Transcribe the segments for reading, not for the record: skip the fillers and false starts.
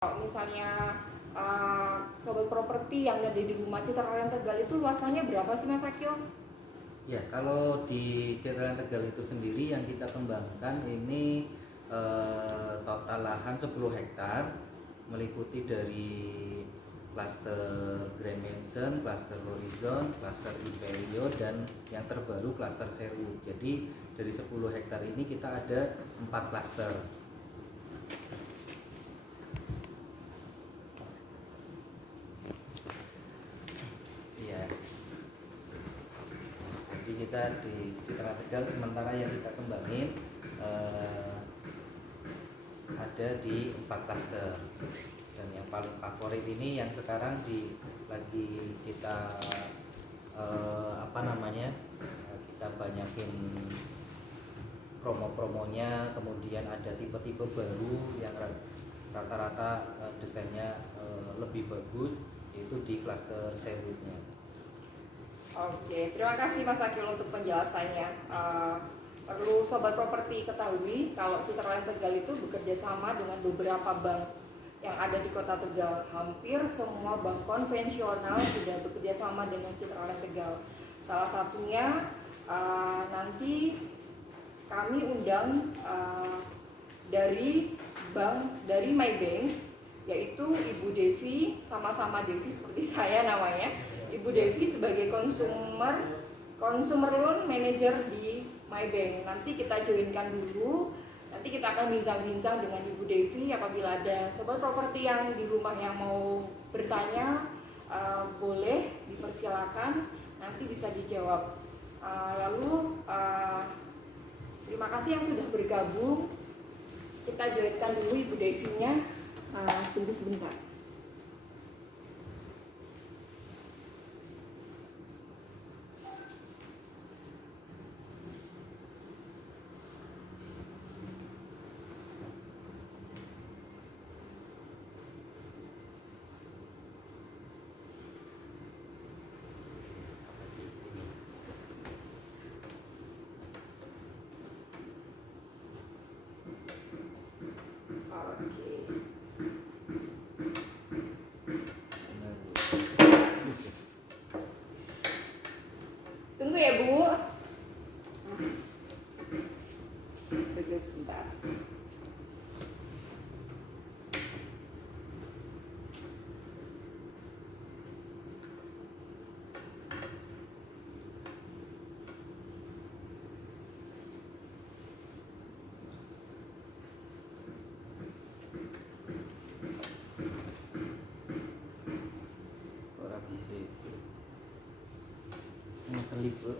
Kalau misalnya sobat properti yang ada di rumah Citraland Tegal itu luasannya berapa sih Mas Akil? Ya, kalau di Citraland Tegal itu sendiri yang kita kembangkan ini total lahan 10 hektar, meliputi dari klaster Grand Mansion, klaster Horizon, klaster Imperio, dan yang terbaru klaster Seru. Jadi dari 10 hektar ini kita ada 4 klaster. Iya. Jadi kita di Citraland Tegal sementara yang kita kembangin ada di 4 klaster. Dan yang paling favorit ini yang sekarang lagi kita kita banyakin promo-promonya, kemudian ada tipe-tipe baru yang rata-rata desainnya lebih bagus, yaitu di klaster Sandwich-nya. Oke, terima kasih Mas Akil untuk penjelasannya. Perlu sobat properti ketahui kalau Citraland Tegal itu bekerja sama dengan beberapa bank yang ada di Kota Tegal. Hampir semua bank konvensional sudah bekerja sama dengan Citraland Tegal. Salah satunya nanti kami undang dari Maybank, yaitu Ibu Devi, sama-sama Devi seperti saya namanya. Ibu Devi sebagai consumer loan manager di Maybank. Nanti kita joinkan dulu. Nanti kita akan bincang-bincang dengan Ibu Devi. Apabila ada sobat properti yang di rumah yang mau bertanya, boleh dipersilakan, nanti bisa dijawab. Terima kasih yang sudah bergabung. Kita joinkan dulu Ibu Devi-nya. Tunggu sebentar. Tunggu ya Bu. Tunggu sebentar. Libur.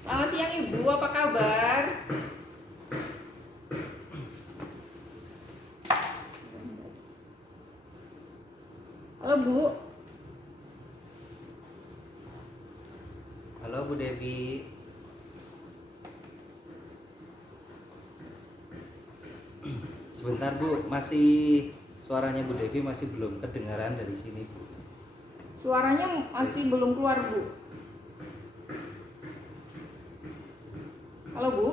Selamat siang Ibu, apa kabar? Halo Bu. Halo Bu Devi. Sebentar Bu, suaranya Bu Devi masih belum kedengaran dari sini Bu. Suaranya masih belum keluar Bu. Halo Bu.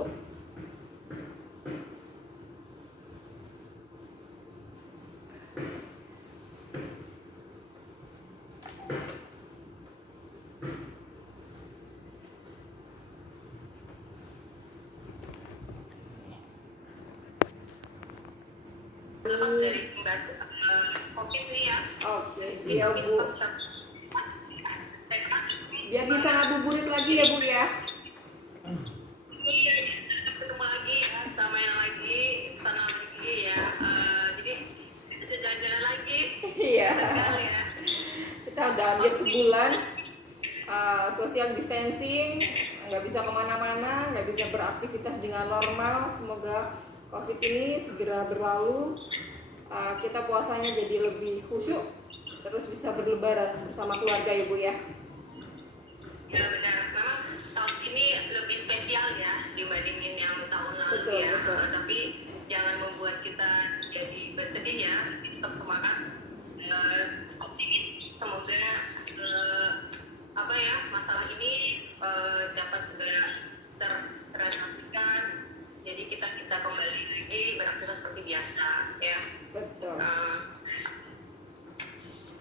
Lepas dari membahas COVID ini ya. Oke, iya Bu. Biar bisa ngabuburit lagi ya Bu ya. Ketemu lagi ya, sama yang lagi sana lagi ya. Jadi kita jalan-jalan lagi. Iya. Ya. Kita udah hampir sebulan social distancing, nggak bisa kemana-mana, nggak bisa beraktivitas dengan normal. Semoga COVID ini segera berlalu. Kita puasanya jadi lebih khusyuk, terus bisa berlebaran bersama keluarga Ibu ya. Ya benar, memang tahun ini lebih spesial ya dibandingin yang tahun lalu. Betul, ya. betul. Tapi jangan membuat kita jadi bersedih ya, tetap semangat, optimis. Semoga apa ya, masalah ini dapat segera terrealisasikan, jadi kita bisa kembali lagi beraktivitas seperti biasa ya. Betul. Eh,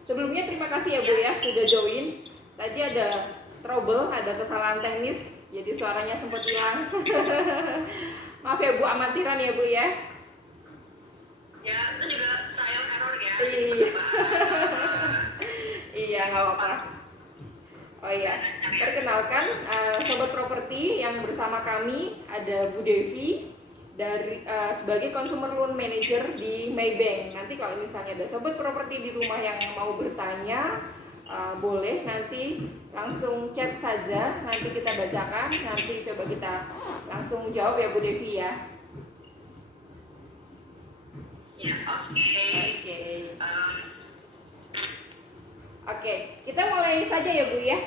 Sebelumnya terima kasih ya Bu ya sudah join. Tadi ada trouble, ada kesalahan teknis, jadi suaranya sempat hilang. Maaf ya Bu, amatiran ya Bu ya. ya itu juga trial error ya. Iya. Iya, nggak apa-apa. Oh iya, perkenalkan Sobat Properti yang bersama kami ada Bu Devi dari sebagai Consumer Loan Manager di Maybank. Nanti kalau misalnya ada Sobat Properti di rumah yang mau bertanya, boleh nanti langsung chat saja, nanti kita bacakan, nanti coba kita langsung jawab ya Bu Devi ya. Ya, oke. Oke, kita mulai saja ya Bu ya.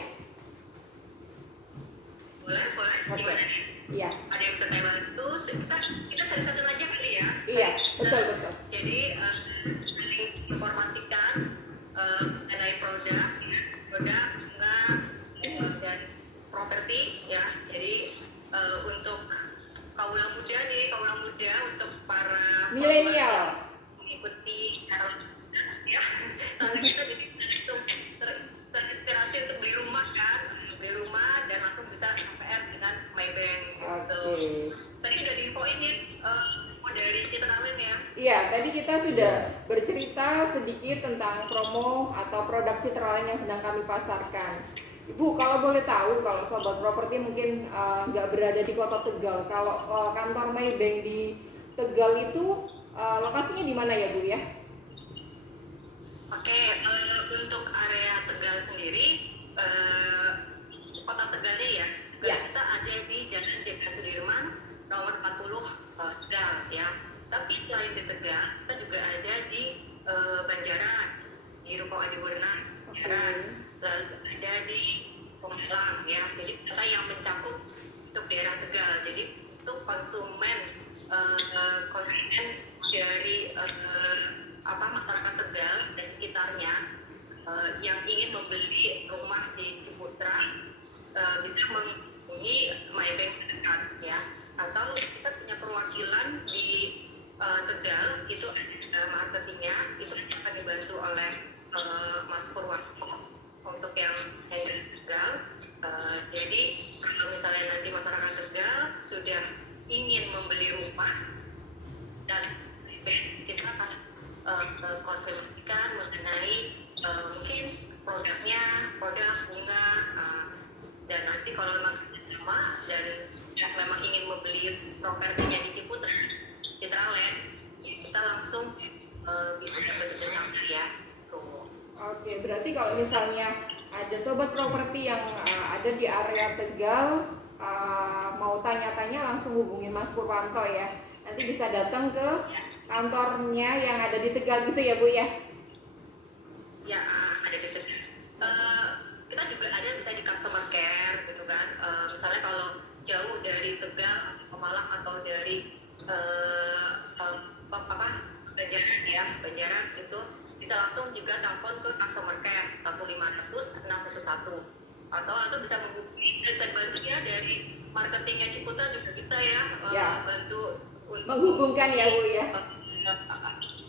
Boleh. Oke. Gimana? Iya. Ada yang bisa saya bantu? Kita satu aja kali ya. Iya, betul. Jadi informasikan mengenai produk bunga dan properti ya. Jadi untuk kaula muda untuk para Milenial. mengikuti ya. Soalnya kita jadi terinspirasi untuk beli rumah dan langsung bisa KPR dengan Maybank gitu. Oke. Tadi udah diinfoin ya dari Citralin ya. Iya, tadi kita sudah bercerita sedikit tentang promo atau produk Citralin yang sedang kami pasarkan. Ibu, kalau boleh tahu, kalau Sobat Properti mungkin nggak berada di kota Tegal, kalau kantor Maybank di Tegal itu lokasinya di mana ya Bu ya? Oke, untuk area Tegal sendiri, kota Tegalnya ya, kita ada di Jalan Jenderal Sudirman nomor 40 Tegal ya. Tapi selain di Tegal, kita juga ada di Banjaran, di Ruko Adiburna, Banjaran, lalu ada di Pemalang ya. Jadi kita yang mencakup untuk daerah Tegal. Jadi untuk konsumen dari masyarakat Tegal dan sekitarnya yang ingin membeli rumah di Ciputra bisa menghubungi Maybank terdekat ya, atau kita punya perwakilan di Tegal, itu marketingnya itu akan dibantu oleh Mas Purwanto untuk yang handle Tegal. Jadi kalau misalnya nanti masyarakat Tegal sudah ingin membeli rumah dan kita akan konfirmasikan mengenai mungkin produk bunga, dan nanti kalau memang sama dan memang ingin membeli propertinya di Citraland, kita langsung bisa bekerja sama ya. Tuh. Oke, berarti kalau misalnya ada Sobat Properti yang ada di area Tegal, mau tanya-tanya langsung hubungin Mas Purwanto ya. Nanti bisa datang ke kantornya yang ada di Tegal gitu ya Bu ya? Ya, ada di Tegal. Kita juga ada bisa di customer care gitu kan. Misalnya kalau jauh dari Tegal, Pemalang atau dari Banjaran itu bisa langsung juga telepon ke customer care 1500 611, atau bisa menghubungi dan saya bantu ya dari marketingnya Ciputra juga bisa ya, bantu menghubungkan ya Bu ya.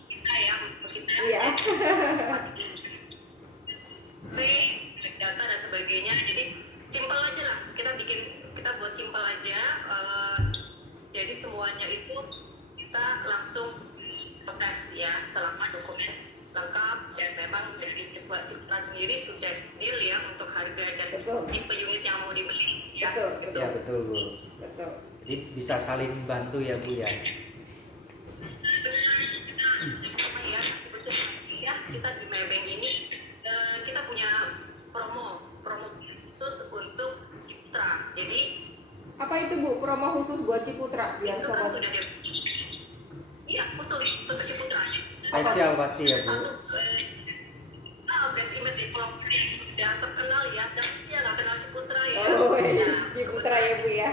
Kita Iya. data dan sebagainya. Jadi simpel aja lah, kita buat simpel aja. Jadi semuanya itu kita langsung proses ya, selama dokumen lengkap dan memang dari Citra sendiri sudah deal ya untuk harga dan tipe unit yang mau dibeli ya. Betul. Ya betul Bu. Betul. Jadi bisa saling bantu ya Bu ya. Kita di Maybank ini kita punya promo khusus untuk Ciputra. Jadi apa itu Bu promo khusus buat Ciputra biar itu kan sobat? sudah iya khusus untuk Ciputra. Spesial pasti ya Bu. Best image developer yang sudah terkenal ya, dan dia nggak kenal Ciputra ya. Oh, Ciputra ya Bu ya.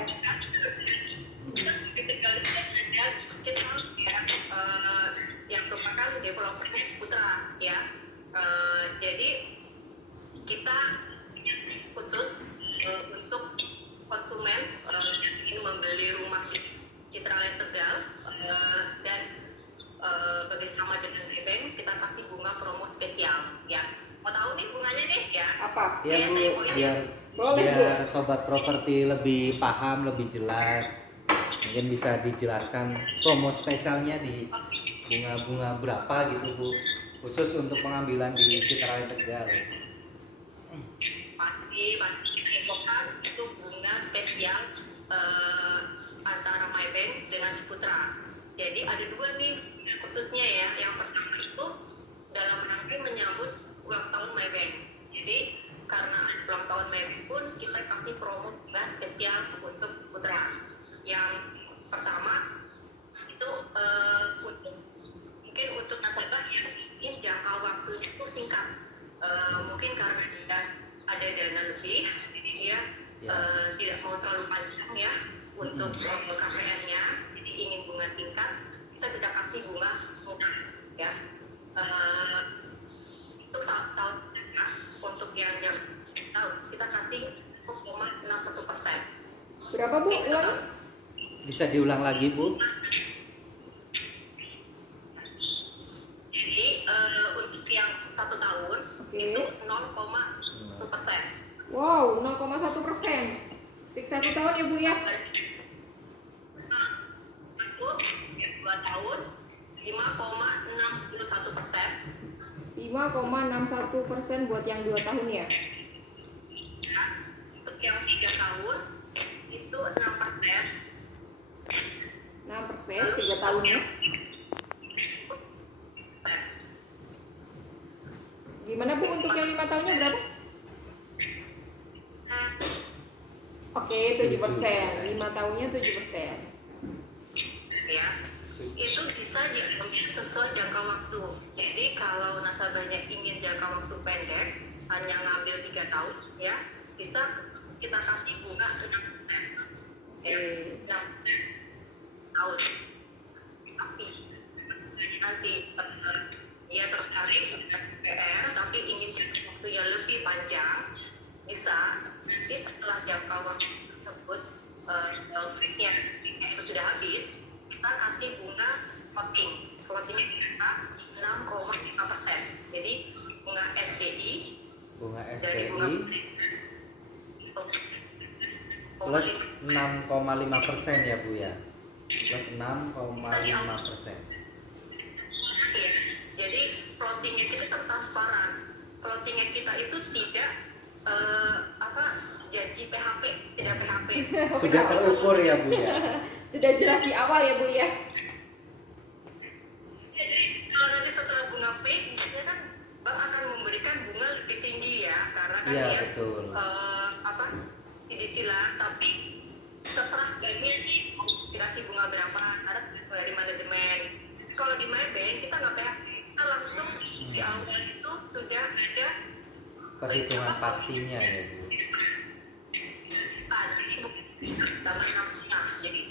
Yang merupakan developernya Ciputra ya. Jadi kita khusus Ya Ya, Bu, saya mau biar Boleh, biar sobat properti lebih paham, lebih jelas. Mungkin bisa dijelaskan promo spesialnya di bunga-bunga berapa gitu Bu, khusus untuk pengambilan di Citra Tegal. pasti kita infokan itu bunga spesial antara Maybank dengan Ciputra. Jadi ada dua nih khususnya ya. Yang pertama itu dalam rangka menyambut ulang tahun Maybank. Jadi karena ulang tahun Maybank pun kita kasih promo bunga spesial untuk Putra. Yang pertama itu untuk mungkin untuk nasabah yang ingin jangka waktu itu singkat. Mungkin karena dia ada dana lebih, jadi dia tidak mau terlalu panjang ya untuk KPR-nya, jadi ingin bunga singkat, kita bisa kasih bunga murah ya. Untuk tahun untuk yang tahun kita kasih 0,61%. Berapa Bu? Ulangi? Bisa diulang lagi Bu? Jadi untuk yang 1 tahun itu 0,1%. Wow, 0,1%. Fix 1 tahun ya Bu ya? 2 tahun 5,61%. 5,61% buat yang 2 tahun ya? Ya. Untuk yang 3 tahun itu 6%. 6%, 3 tahun ya? Gimana Bu untuk yang 5 tahunnya berapa? Oke, 7%. 5 tahunnya 7%. Ya, itu bisa diambil sesuai jangka waktu. Jadi kalau nasabahnya ingin jangka waktu pendek, hanya ngambil 3 tahun, ya bisa kita kasih bunga 6%. Ya, 6 tahun. Tapi nanti dia tertarik PR, tapi ingin jangka waktunya lebih panjang, bisa nanti setelah jangka waktu tersebut fee-nya itu sudah habis, kita kasih bunga floating kita 6,5%. Jadi bunga SBI dari bunga plus 6,5% ya Bu ya, plus 6,5%. Iya, jadi floatingnya kita tetap transparan. Floatingnya kita itu tidak janji PHP, tidak PHP. Sudah terukur ya Bu ya. Sudah jelas di awal ya Bu ya? Jadi kalau nanti setelah bunga fake, biasanya kan bank akan memberikan bunga lebih tinggi ya, karena kan Iya dia betul. disilang, tapi terserah banknya mau dikasih bunga berapa, ada dari manajemen. Kalau di Maybank kita nggak PHP, kita langsung di awal itu sudah ada Perhitungan pastinya ya Bu. tambah 6,5. Jadi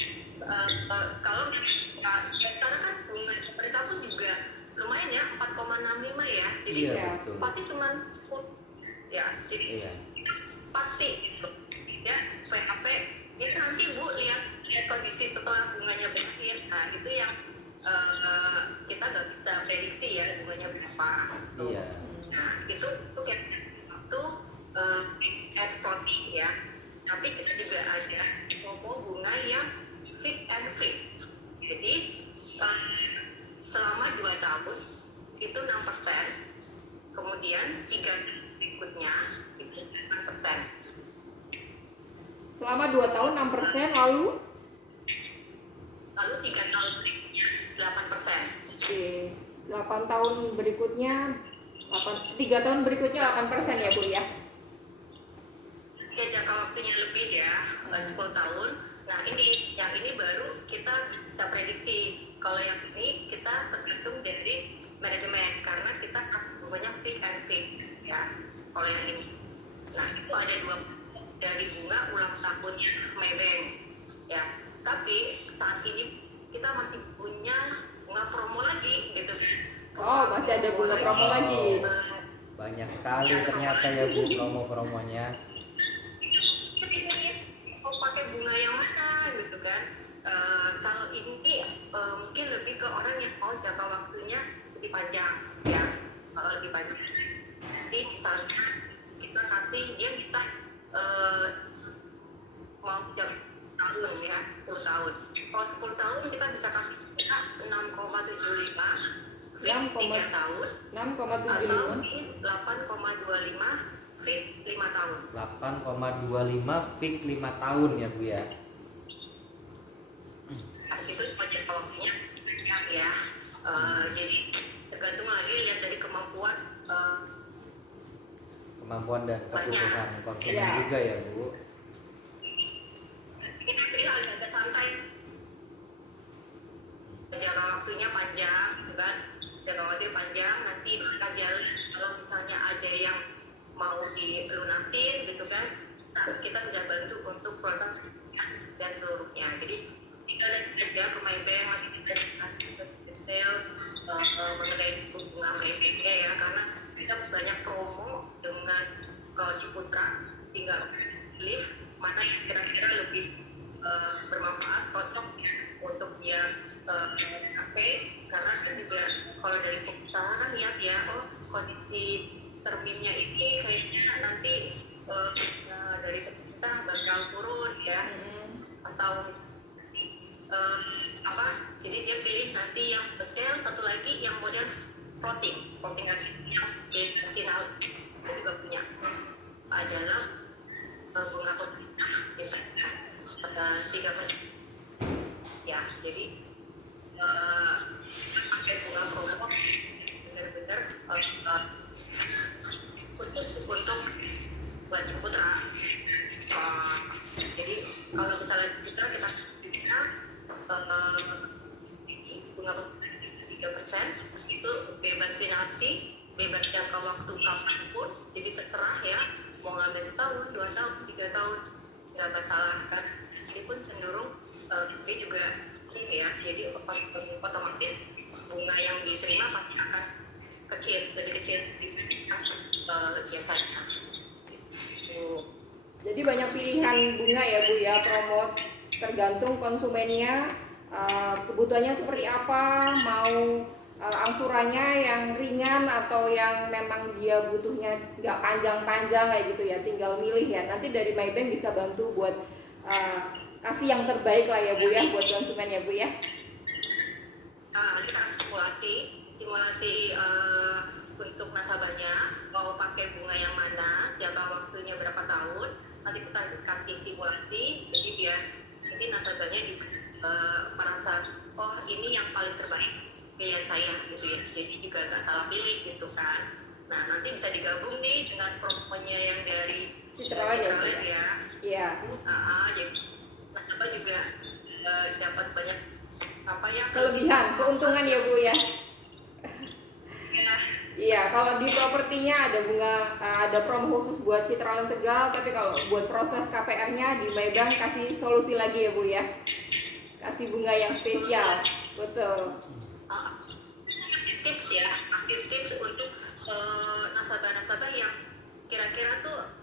kalau sekarang kan bunga pemerintah pun juga lumayan ya, 4,65 ya. Jadi Iya ya, betul. pasti cuma 10 ya. Jadi Iya. pasti ya PHP ya, nanti Bu lihat kondisi setelah bunganya berakhir. Nah itu yang kita nggak bisa prediksi ya bunganya berapa. Iya. Nah itu kayak waktu floating ya. Tapi kita juga ada promo bunga yang fixed and fixed. Jadi selama 2 tahun itu 6%, kemudian 3 berikutnya itu 8%. Selama 2 tahun 6%, lalu 3 tahun berikutnya 8%. oke, 8 tahun berikutnya 3 tahun berikutnya 8% ya Bu ya? Ya jangka waktunya lebih ya, 10 tahun. Nah yang ini baru kita bisa prediksi. Kalau yang ini kita tergantung dari manajemen, karena kita kasih bunganya fixed and fixed ya. Kalau yang ini, nah itu ada 2 dari bunga ulang tahunnya Maybank ya. Tapi saat ini kita masih punya bunga promo lagi gitu. Oh, masih ada bunga promo lagi. Banyak sekali ternyata ya Bu promo-promonya. Mau pakai bunga yang mana gitu kan? Kalau ini mungkin lebih ke orang yang mau jangka waktunya lebih panjang ya. Kalau lebih panjang, jadi misalnya kita kasih dia kita mau jam tahun ya 10 tahun. Kalau 10 tahun kita bisa kasih kita 6,75 fit 3 tahun 6,75 atau 8,25 fit 5 tahun. 8,25 fix 5 tahun ya Bu ya. Itu pada waktunya banyak ya. Jadi tergantung lagi lihat dari kemampuan Dan kebutuhan konsumen Ya. juga ya Bu. kita pilih agak santai. Jangka waktunya panjang, gitu kan? Jangka waktunya panjang, nanti kita jalan. Kalau misalnya ada yang mau dilunasin, gitu kan? Nah, kita bisa bantu untuk proses dan seluruhnya. Jadi kita lihat aja ke Maybank masih kita detail mengenai suku bunga Maybanknya ya, karena kita banyak promo dengan Ciputra. Tinggal pilih mana yang kira-kira lebih bermanfaat, cocok untuk dia pakai, karena kan juga kalau dari pengusaha kan lihat ya, oh kondisi terminnya ini kayaknya nanti dari pemerintah bakal turun ya, atau jadi dia pilih nanti yang model satu lagi yang model floating yang bebas final. Kita juga punya adalah bunga pemerintah kita 3% ya, jadi pakai bunga promo benar-benar khusus untuk buat Ciputra. Jadi kalau misalnya kita ini bunga 3% itu bebas penalti, bebas jangka waktu kapanpun, jadi terserah ya mau ngambil setahun, 2 tahun, 3 tahun nggak masalah kan. Ini pun cenderung meski juga ya, jadi otomatis bunga yang diterima pasti akan lebih kecil biasanya. Jadi banyak pilihan bunga ya Bu ya, promote tergantung konsumennya kebutuhannya seperti apa, mau angsurannya yang ringan atau yang memang dia butuhnya nggak panjang-panjang kayak gitu ya, tinggal milih ya. Nanti dari Maybank bisa bantu buat kasih yang terbaik lah ya Bu ya buat konsumen ya Bu ya. Kita simulasi untuk nasabahnya mau pakai bunga yang mana, jangka waktunya berapa tahun, nanti kita kasih simulasi, jadi biar nanti nasabahnya merasa oh ini yang paling terbaik pilihan saya gitu ya, jadi juga nggak salah pilih gitu kan. Nah nanti bisa digabung nih dengan promonya yang dari Citra ya. Iya. Jadi nasabah juga dapat banyak kelebihan, keuntungan ya Bu ya. Iya, kalau di propertinya ada bunga, ada promo khusus buat Citraland Tegal, tapi kalau buat proses KPR-nya di Maybank kasih solusi lagi ya Bu ya. Kasih bunga yang spesial. Betul. Tips untuk nasabah-nasabah yang kira-kira tuh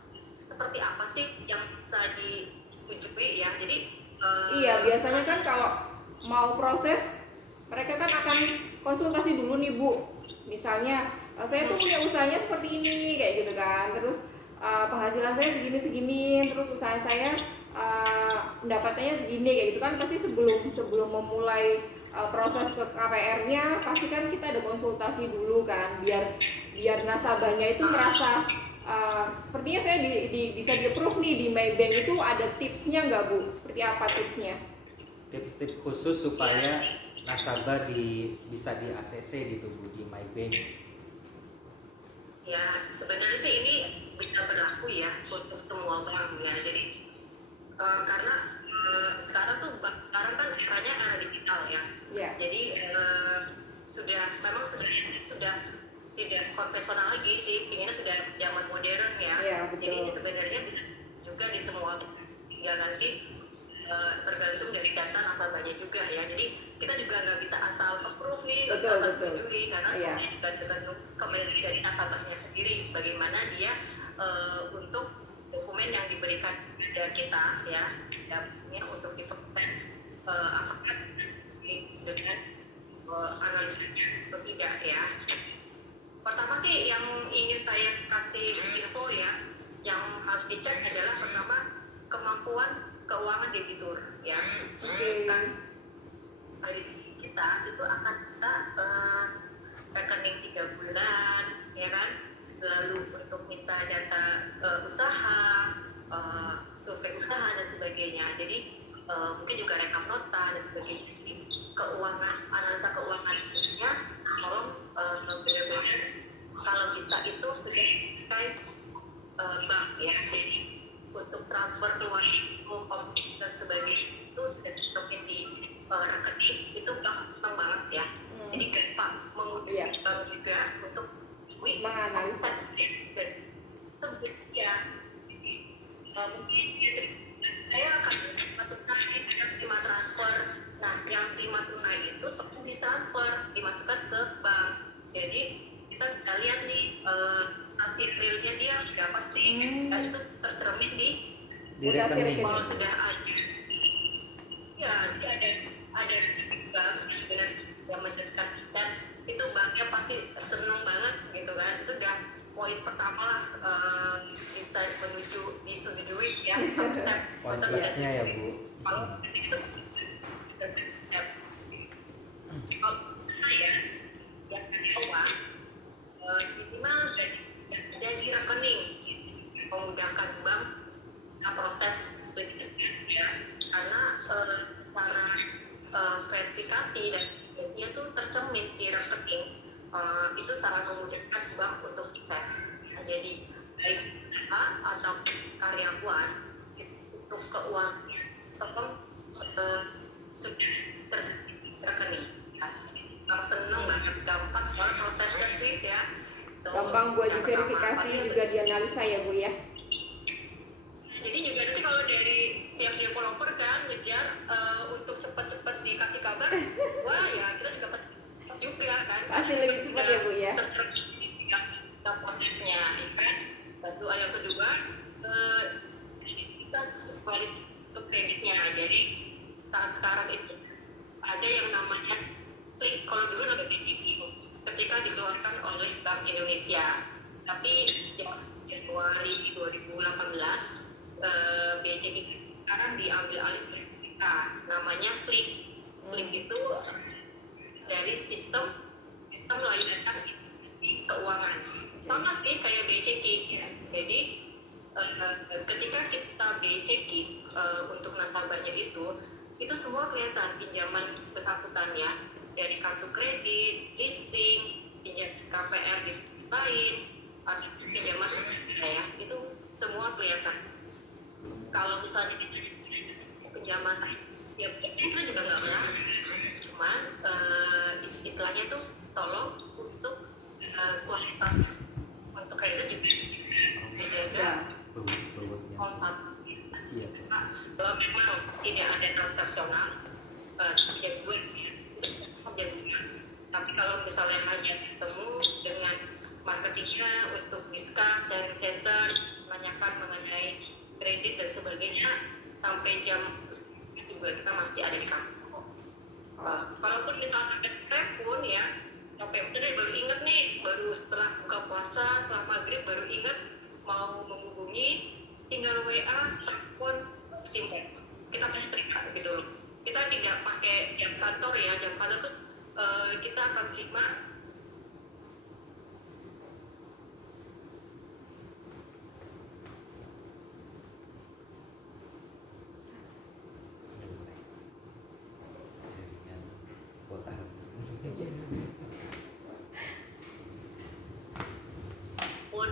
seperti apa sih yang bisa ditujui ya. Jadi iya, biasanya kan kalau mau proses mereka kan akan konsultasi dulu nih Bu. Misalnya saya tuh punya usahanya seperti ini kayak gitu kan, terus penghasilan saya segini, terus usaha saya pendapatannya segini kayak gitu kan. Pasti sebelum memulai proses ke KPR-nya pasti kan kita ada konsultasi dulu kan, biar nasabahnya itu merasa sepertinya saya bisa di-approve nih di Maybank. Itu ada tipsnya nggak Bu? Seperti apa tipsnya? Tips-tips khusus supaya nasabah bisa di ACC gitu Bu di Maybank. Ya sebenarnya sih ini bisa berlaku ya untuk semua bank ya. Jadi karena sekarang kan eranya era digital ya. Yeah. Jadi memang sebenarnya sudah tidak konvensional lagi sih, pinginnya sudah zaman modern ya. Yeah, betul. Jadi ini sebenarnya bisa juga di semua, tinggal nanti tergantung dari data nasabahnya juga ya. Jadi kita juga nggak bisa asal approve nih, nggak bisa asal setujui, karena semuanya juga tergantung kembali dari nasabahnya sendiri, bagaimana dia untuk dokumen yang diberikan kepada kita ya, untuk diperoleh apakah dengan analisanya atau tidak ya. Pertama sih yang ingin saya kasih info ya, yang harus dicek adalah pertama kemampuan keuangan debitur ya. Kan dari kita itu akan kita rekening 3 bulan ya kan, lalu untuk minta data usaha, survei usaha dan sebagainya. Jadi mungkin juga rekam nota dan sebagainya. Jadi keuangan, analisa keuangan sebenarnya tolong benar-benar kalau bisa itu sudah terkait bank ya. Jadi untuk transfer keluar omset dan sebagainya itu sudah tercermin di rekening, itu gampang banget ya. Jadi gampang memudahkan bank juga untuk menganalisa ya. Mungkin saya akan menentukan terima transfer. Nah, yang terima tunai itu tetap ditransfer, dimasukkan ke bank. Jadi kita bisa lihat nih hasil realnya dia berapa sih. Dan itu tercermin di rekening. Kalau sudah ada, ya ada bank dengan yang mencatatkan dan itu banknya pasti seneng banget gitu kan. Itu udah poin pertama lah, bisa menuju disetujui ya, satu step. Poin plusnya ya Bu. Kalau itu kalau saya yang uang minimal ada di rekening, memudahkan bank proses ya, karena para verifikasi dan biasanya tuh tercermin di rekening, itu sangat memudahkan bank untuk tes. Nah, jadi baik atau karyawan untuk keuangan tetap sudah tercermin di rekening. Seneng banget, gampang soal prosesnya sih ya. gampang buat diverifikasi juga dianalisa ya Bu ya. Jadi juga nanti kalau dari pihak developer kan ngejar untuk cepat-cepat dikasih kabar, wah ya kita juga dapat juga kan. Pasti lebih cepat ya Bu ya. Kita posisinya kan. Lalu yang kedua kita kualitas kreditnya. Jadi saat sekarang itu ada yang namanya klik, kalau dulu namanya ketika dikeluarkan oleh Bank Indonesia, tapi Januari 2018 BCK sekarang diambil alih BPK, namanya SLIP. SLIP itu dari sistem layanan keuangan, sama sih kayak BCK ya. Jadi ketika kita BCK untuk nasabahnya itu semua kelihatan pinjaman bersangkutannya, dari kartu kredit, leasing, pinjaman KPR di lain, atau pinjaman usaha ya, itu semua kelihatan. Kalau misalnya pinjaman ya itu juga nggak benar, cuman istilahnya itu tolong untuk kualitas untuk kredit juga dijaga. Konsumsi. Iya. Kalau memang tidak ada transaksional sejak bulan, tapi kalau misalnya hanya ketemu dengan marketingnya untuk discuss, sharing session, menanyakan mengenai kredit dan sebagainya, sampai jam juga kita masih ada di kampung. Kalaupun misalnya sampai sore pun ya, sampai udah baru inget nih, baru setelah buka puasa, setelah maghrib baru inget mau menghubungi, tinggal WA, telepon, simpel. Kita terima gitu. Kita tidak pakai jam kantor ya, jam kantor tuh kita akan terima jaringan kota pun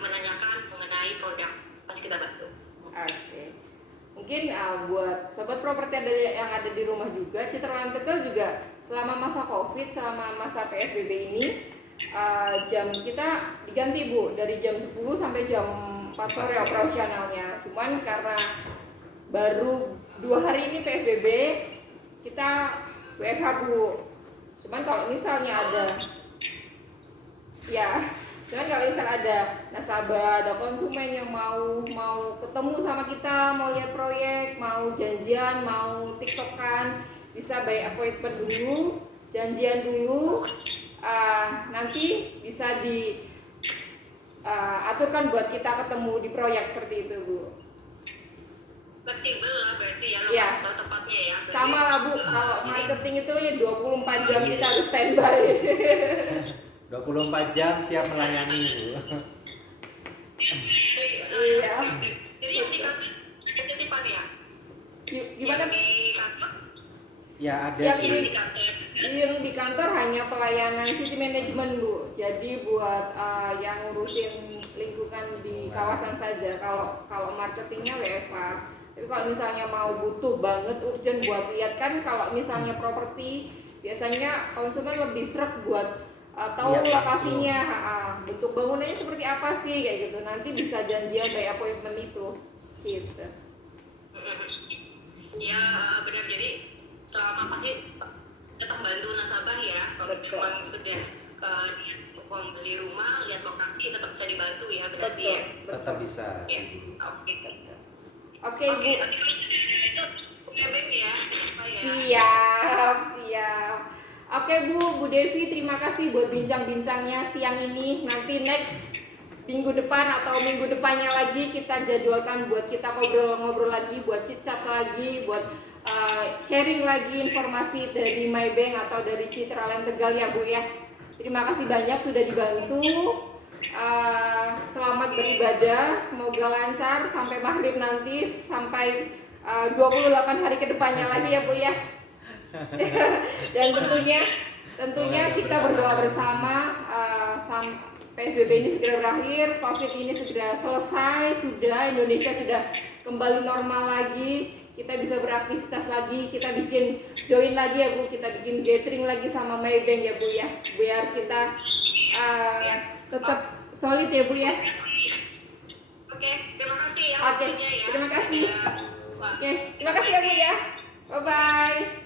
menanyakan mengenai produk pasti kita bantu. Oke. Mungkin buat sobat properti yang ada di rumah juga, Citra Land Tegal juga selama masa Covid, selama masa PSBB ini jam kita diganti Bu, dari jam 10 sampai jam 4 sore operasionalnya. Cuman karena baru 2 hari ini PSBB, kita WFH Bu. Cuman kalau misalnya ada cuman kalau misal ada nasabah, ada konsumen yang mau ketemu sama kita, mau lihat proyek, mau janjian, mau tiktokan, bisa by appointment dulu, janjian dulu, nanti bisa aturkan buat kita ketemu di proyek seperti itu Bu. Fleksibel lah berarti ya, Iya. lokasi tempatnya ya. Berarti, Sama lah Bu, kalau jadi marketing itu ya 24 jam kita harus standby. 24 jam siap melayani Bu. Iya. Jadi yang di kantor ada sesi Pak ya? Gimana? Yang di kantor? Ya ada Yang sih. ini Di kantor. yang di kantor hanya pelayanan city management Bu. Jadi buat yang ngurusin lingkungan di kawasan saja. Kalau marketingnya WFA. Tapi kalau misalnya mau butuh banget urgent buat lihat kan, kalau misalnya properti biasanya konsumen lebih sreg buat tahu Lihat lokasinya, bentuk bangunannya seperti apa sih kayak gitu. Nanti bisa janjian by appointment itu, gitu. Ya benar, jadi selama pasti tetap bantu nasabah ya. Kalau Betul. memang sudah membeli rumah, lihat lokasi tetap bisa dibantu ya berarti ya. Tetap bisa. Ya, oke. Oke Bu. Itu punya bank ya. Pak ya. Siap. Oke Bu Devi, terima kasih buat bincang-bincangnya siang ini. Nanti next minggu depan atau minggu depannya lagi kita jadwalkan buat kita ngobrol-ngobrol lagi, buat chit-chat lagi, buat sharing lagi informasi dari MyBank atau dari Citraland Tegal ya Bu ya. Terima kasih banyak sudah dibantu. Selamat beribadah, semoga lancar sampai maghrib nanti, sampai 28 hari ke depannya lagi ya Bu ya. Dan tentunya kita berdoa bersama PSBB ini segera berakhir, COVID ini segera selesai, sudah Indonesia sudah kembali normal lagi, kita bisa beraktivitas lagi, kita bikin join lagi ya Bu, kita bikin gathering lagi sama MyBank ya Bu ya, biar kita tetap solid ya Bu ya. Oke, terima kasih ya Oke, waktunya ya. terima kasih. Ya, Pak. Oke, terima kasih ya Bu ya. Bye bye.